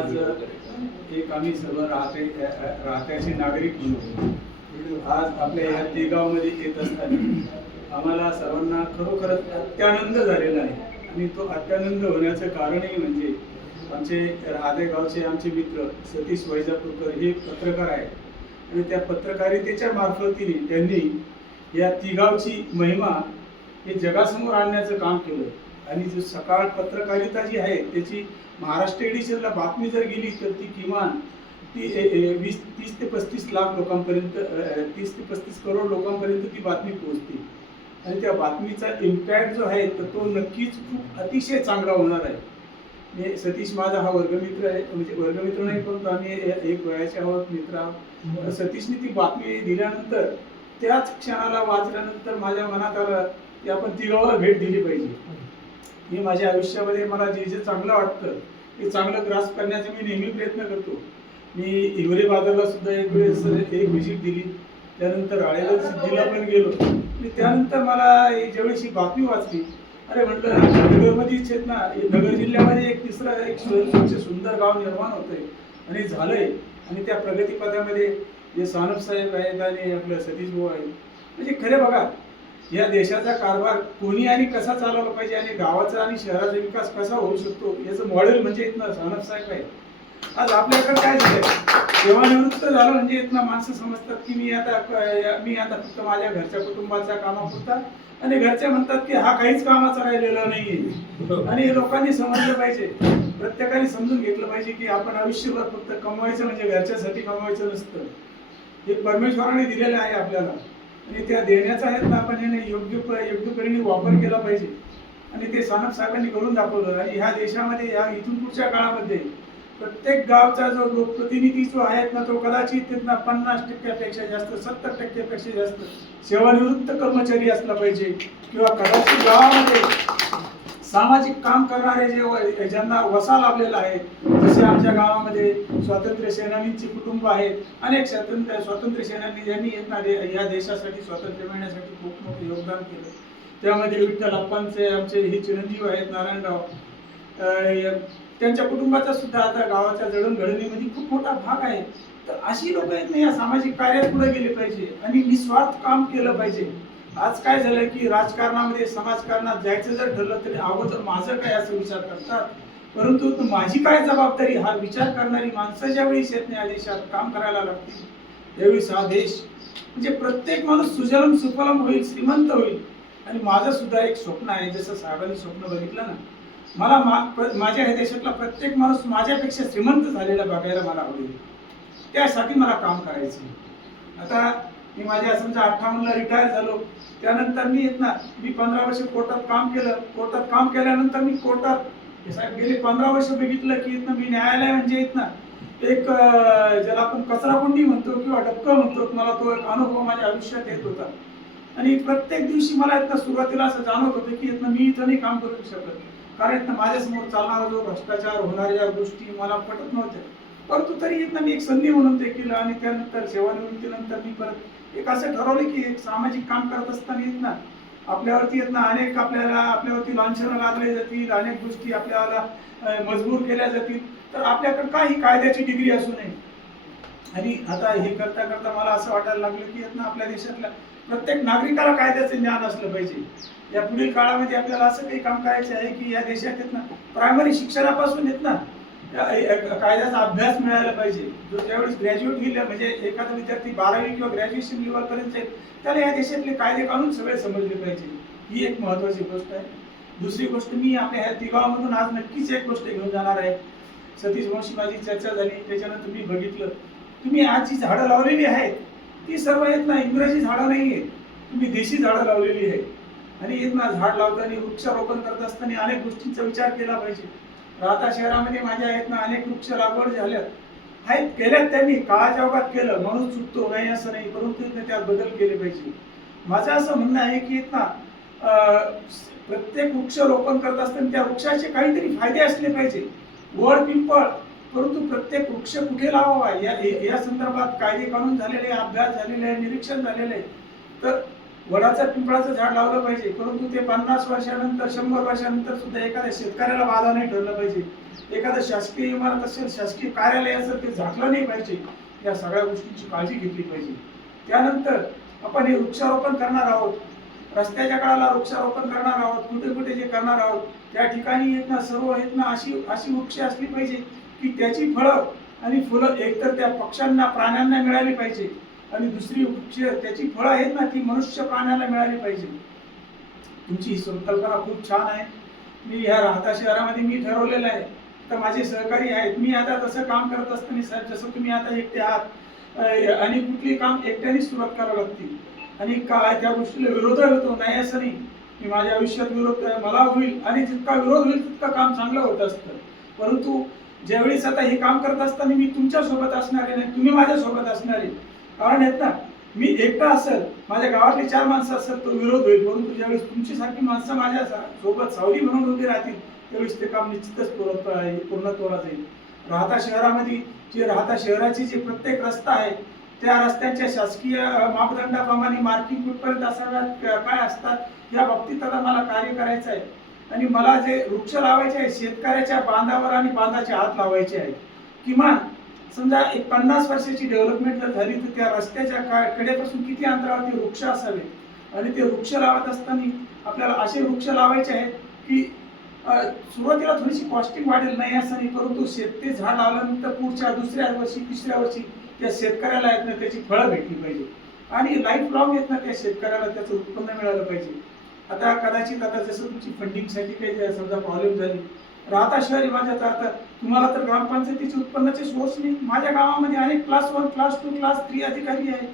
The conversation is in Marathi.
आज एक आम्ही सर्व राहते राहत्याचे नागरिक म्हणून. आज आपल्या या तेगावमध्ये येत असताना आम्हाला सर्वांना खरोखरच अत्यानंद झालेला आहे. आणि तो अत्यानंद होण्याचं कारणही म्हणजे आमचे राहते गावचे आमचे मित्र सतीश वैजापूरकर हे पत्रकार आहेत. आणि त्या पत्रकारितेच्या मार्फतीने त्यांनी या तिगावची महिमा हे जगासमोर आणण्याचं काम केलं. आणि जो सकाळ पत्रकारिता जी आहे त्याची महाराष्ट्र एडिशनला बातमी जर गेली तर ती किमान ती वीस तीस ते पस्तीस लाख लोकांपर्यंत तीस ते पस्तीस करोड लोकांपर्यंत ती बातमी पोहोचते. आणि त्या बातमीचा इम्पॅक्ट जो आहे तर तो नक्कीच खूप अतिशय चांगला होणार आहे. मी सतीश माझा हा वर्गमित्र आहे. म्हणजे वर्गमित्र नाही परंतु आम्ही एक वयाचे आहोत मित्र आहोत. सतीशने ती बातमी दिल्यानंतर त्याच क्षणाला वाचल्यानंतर माझ्या मनात आलं की आपण तिघावर भेट दिली पाहिजे. हे माझ्या आयुष्यामध्ये मला जे जे चांगलं वाटतं ते चांगलं ग्रास करण्याचा मी नेहमी प्रयत्न करतो. मी हिवरे बाजारला सुद्धा एक वेळेस एक व्हिजिट दिली. त्यानंतर राळेगण सिद्धीला पण गेलो. आणि त्यानंतर मला ज्यावेळेस ही बातमी वाचली अरे म्हटलं नगरमध्येच आहेत ना नगर जिल्ह्यामध्ये एक तिसरं एक स्व- स्वच्छ सुंदर गाव निर्माण होतंय. आणि झालंय. आणि त्या प्रगतीपथामध्ये जे सानप साहेब आहेत आणि आपलं सतीश भाऊ आहेत. म्हणजे खरे बघा या देशाचा कारभार कोणी आणि कसा चालवला पाहिजे आणि गावाचा आणि शहराचा विकास कसा होऊ शकतो? याचं मॉडेल म्हणजे इथनं सानप साहेब आहे आज आपल्याकडे काय झालंय? सेवानिवृत्त झालं म्हणजे इथनं माणसं समजतात की मी आता मी आता फक्त माझ्या घरच्या कुटुंबाच्या कामापुरता आणि घरचे म्हणतात की हा काहीच कामाचा राहिलेला नाहीये. आणि लोकांनी समजलं पाहिजे. प्रत्येकाने समजून घेतलं पाहिजे की आपण आयुष्यभर फक्त कमवायचं म्हणजे घरच्यासाठी कमवायचं नसतं. हे परमेश्वराने दिलेलं आहे आपल्याला. आणि त्या देण्याचा आहेत ना आपण याने योग्य योग्य परीने वापर केला पाहिजे. आणि ते सानप साहेबांनी करून दाखवलं. आणि ह्या देशामध्ये या इथून पुढच्या काळामध्ये प्रत्येक गावचा जो लोकप्रतिनिधी जो आहे ना तो कदाचित त्यांना पन्नास टक्क्यापेक्षा जास्त सत्तर टक्क्यापेक्षा जास्त सेवानिवृत्त कर्मचारी असला पाहिजे. किंवा कदाचित गावामध्ये सामाजिक काम करणारे जे ज्यांना वसा लाभलेला आहे जसे आमच्या गावामध्ये स्वातंत्र्य सेनानींची कुटुंब आहेत अनेक स्वातंत्र्य स्वातंत्र्य सेनानी ज्यांनी येणारे या देशासाठी स्वातंत्र्य मिळण्यासाठी खूप मोठं योगदान केलं. त्यामध्ये विठ्ठल अप्पांचे आमचे हे चिरंजीव आहेत नारायणराव. त्यांच्या कुटुंबाचा सुद्धा आता गावाच्या जडणघडणीमध्ये खूप मोठा भाग आहे. तर अशी लोक आहेत ना या सामाजिक कार्यात पुढे गेले पाहिजे आणि निस्वार्थ काम केलं पाहिजे. आज काय झालं की राजकारणामध्ये समाजकारणात जायचं जर ठरलं तरी अगोदर माझं काय असं विचार करतात? परंतु माझी काय जबाबदारी? हा विचार करणारी माणसं ज्यावेळी शेत नाही देशात काम करायला लागतील त्यावेळेस हा देश म्हणजे प्रत्येक माणूस सुजलम सुफलम होईल श्रीमंत होईल. आणि माझं सुद्धा एक स्वप्न आहे जसं साहेबांनी स्वप्न बघितलं ना मला मा- प्र- माझ्या ह्या देशातला प्रत्येक माणूस माझ्यापेक्षा श्रीमंत झालेला बघायला मला आवडेल. त्यासाठी मला काम करायचं आहे. आता मी माझ्या समजा अठ्ठावन्नला रिटायर झालो. त्यानंतर मी येत ना मी पंधरा वर्ष कोर्टात काम केलं. कोर्टात काम केल्यानंतर मी कोर्टात साहेब गेले पंधरा वर्ष बघितलं की येत ना मी न्यायालय म्हणजे येत ना एक ज्याला आपण कचराकुंडी म्हणतो किंवा डबकं म्हणतो मला तो एक अनुभव माझ्या आयुष्यात येत होता. आणि प्रत्येक दिवशी मला इथं सुरुवातीला असं जाणवत होतं की इथनं मी इथं नाही काम करू शकत. कारण इथनं माझ्यासमोर चालणारा जो भ्रष्टाचार होणाऱ्या गोष्टी मला पटत नव्हत्या. परंतु तरी इथनं मी एक संधी म्हणून ते केलं आणि त्यानंतर सेवानिवृत्तीनंतर मी परत एक असं ठरवलं की एक सामाजिक काम करत असताना येत ना आपल्यावरती येत ना अनेक आपल्याला आपल्यावरती लांछनं लादले जातील अनेक गोष्टी आपल्याला मजबूर केल्या जातील. तर आपल्याकडे काही कायद्याची डिग्री असू नये. आणि आता हे करता करता मला असं वाटायला लागलं की येत ना आपल्या देशातल्या प्रत्येक नागरिकाला कायद्याचे ज्ञान असलं पाहिजे. या पुढील काळामध्ये आपल्याला असं काही काम करायचं आहे की या देशात येत ना प्रायमरी शिक्षणापासून येत ना कायद्याचा अभ्यास मिळायला पाहिजे. जो त्यावेळेस ग्रॅज्युएट गेलं म्हणजे एखादा विद्यार्थी बारावी किंवा ग्रॅज्युएशन लेवलपर्यंत त्याला या देशातले कायदे कानून सगळे समजले पाहिजे. ही एक महत्वाची गोष्ट आहे. दुसरी गोष्ट मी आपल्या ह्या तिघामधून आज नक्कीच एक गोष्ट घेऊन जाणार आहे. सतीश वंशी माझी चर्चा झाली त्याच्यानंतर मी बघितलं. तुम्ही आज जी झाडं लावलेली आहेत ती सर्व आहेत ना इंग्रजी झाडं नाही आहेत तुम्ही देशी झाडं लावलेली आहेत. आणि येत ना झाड लावताना वृक्षारोपण करत असताना अनेक गोष्टींचा विचार केला पाहिजे. राहता शहरामध्ये माझ्या आहेत ना अनेक वृक्ष लागवड झाल्यात. आहेत केल्यात त्यांनी. काळाच्या अवघात केलं. म्हणून चुकतो नाही असं नाही. परंतु इथं त्यात बदल केले पाहिजे. माझं असं म्हणणं आहे की ना प्रत्येक वृक्ष रोपण करत असताना त्या वृक्षाचे काहीतरी फायदे असले पाहिजे. वड पिंपळ परंतु प्रत्येक वृक्ष कुठे लावावा? या या संदर्भात कायदे कानून झालेले आहे, अभ्यास झालेले आहे निरीक्षण झालेलं. आहे तर वडाचं पिंपळाचं झाड लावलं पाहिजे. परंतु ते पन्नास वर्षानंतर शंभर वर्षानंतर सुद्धा एखाद्या शेतकऱ्याला बाधा नाही ठरलं पाहिजे. एखादं शासकीय इमारत असेल शासकीय कार्यालय असेल ते झाकलं नाही पाहिजे. या सगळ्या गोष्टींची काळजी घेतली पाहिजे. त्यानंतर आपण हे वृक्षारोपण करणार आहोत. रस्त्याच्या काळाला वृक्षारोपण करणार आहोत. कुठे कुठे जे करणार आहोत त्या ठिकाणी येत ना सर्व येत ना अशी अशी वृक्ष असली पाहिजे की त्याची फळं आणि फुलं एकतर त्या पक्ष्यांना प्राण्यांना मिळाली पाहिजे. आणि दुसरी वृक्ष त्याची फळं आहेत ना ती मनुष्य प्राण्याला मिळाली पाहिजे. तुमची संकल्पना खूप छान आहे. मी ह्या राहता शहरामध्ये मी ठरवलेलं आहे. तर माझे सहकारी आहेत. मी आता तसं काम करत असताना साहेब जसं तुम्ही आता एकटे आहात आणि कुठली काम एकट्यानेच सुरुवात करावं लागते. आणि काय त्या गोष्टीला विरोध होतो. नाही असं नाही. की माझ्या आयुष्यात विरोध मला होईल आणि जितका विरोध होईल तितकं काम चांगलं होत असतं. परंतु ज्यावेळेस आता हे काम करत असताना मी तुमच्यासोबत असणार आहे नाही तुम्ही माझ्यासोबत असणार आहे कारण आहेत ना मी एकटा असेल माझ्या गावातले चार माणसं असेल तो विरोध होईल. परंतु ज्यावेळेस तुमची सारखी माणसं माझ्या सोबत सावली म्हणून उभी राहतील त्यावेळेस ते काम निश्चितच पूर्ण पूर्णत्वाला जाईल. राहता शहरामध्ये जे राहता शहराची जे प्रत्येक रस्ता आहे त्या रस्त्यांच्या शासकीय मापदंडाप्रमाणे मार्किंग कुठपर्यंत असाव्यात काय असतात या बाबतीत आता मला कार्य करायचं आहे. आणि मला जे वृक्ष लावायचे आहे शेतकऱ्याच्या बांधावर आणि बांधाचे हात लावायचे आहे किमान समजा एक पन्नास वर्षाची डेव्हलपमेंट जर झाली तर त्या रस्त्याच्या का कडेपासून किती अंतरावरती वृक्ष असावे आणि ते वृक्ष लावत असताना आपल्याला असे वृक्ष लावायचे आहेत की सुरुवातीला थोडीशी कॉस्टिंग वाढेल नाही असं नाही परंतु शेत ते झाड लावल्यानंतर पुढच्या दुसऱ्या वर्षी तिसऱ्या वर्षी त्या शेतकऱ्याला आहेत ना त्याची फळं भेटली पाहिजे. आणि लाईफ लॉंग येत ना त्या शेतकऱ्याला त्याचं उत्पन्न मिळालं पाहिजे. आता कदाचित आता जसं तुमची फंडिंगसाठी काही समजा प्रॉब्लेम झाली राहता शहरी माझ्यात राहतात तुम्हाला तर ग्रामपंचायतीचे उत्पन्नाचे सोर्स नाही. माझ्या गावामध्ये अनेक class one class two class three अधिकारी आहेत.